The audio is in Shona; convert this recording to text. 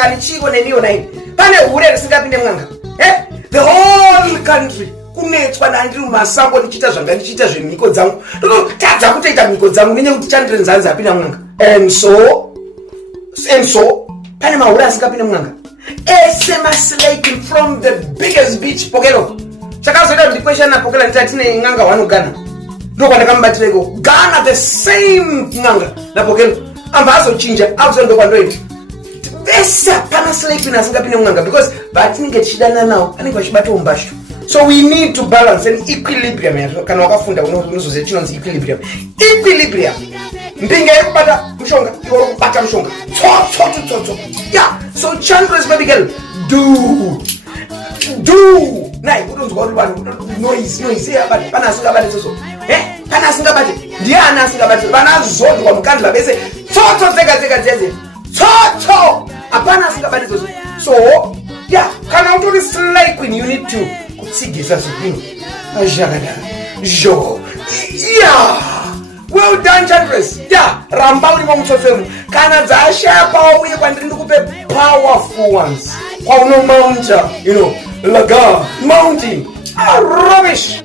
sangani chiko neniyo naini pane hure risingapinde mwanga the whole country kunetswa nandiri mumasango ndichita zvanga ndichita zvemhiko dzangu ndototadza kutoita mhiko dzangu nenye kuti chandire nzanzi apinda mwanga and so pane mahure asingapinde mwanga ese maslaking from the biggest beach Pokero chakazoita kuti ndikweshana Pokero nditatine ng'anga wanogana ndokwandakambatireko Ghana the same ng'anga naPokero amba azochinja akuzondokwandoita vese hapana slaking asingapinde mwanga because vatinenge tichidana nawo anenge vachibata umbashu. So we need to balance an equilibrium. Kana wakafunda unozoziva chinonzi equilibrium. Equilibrium. Mpinga yekubata mshonga, iworo kubata mshonga. Tso. Yeah. So Chandras baby girl, do. Nai, udonzwa noise. Yeah, but pana asingabate so. Pana asingabate. Ndiana asingabate. Pana zodwa mukandla bese. Tso zeze. Tso. Apana asingabate so. So, yeah, kana utori slaking you need to sigisa sipini ajagada jo yeah well done Chandras yeah ramba uri pamutsotsomu kana dzashapa uye kwandiri ndikupe powerful ones kwa uno mountain laga mountain rubbish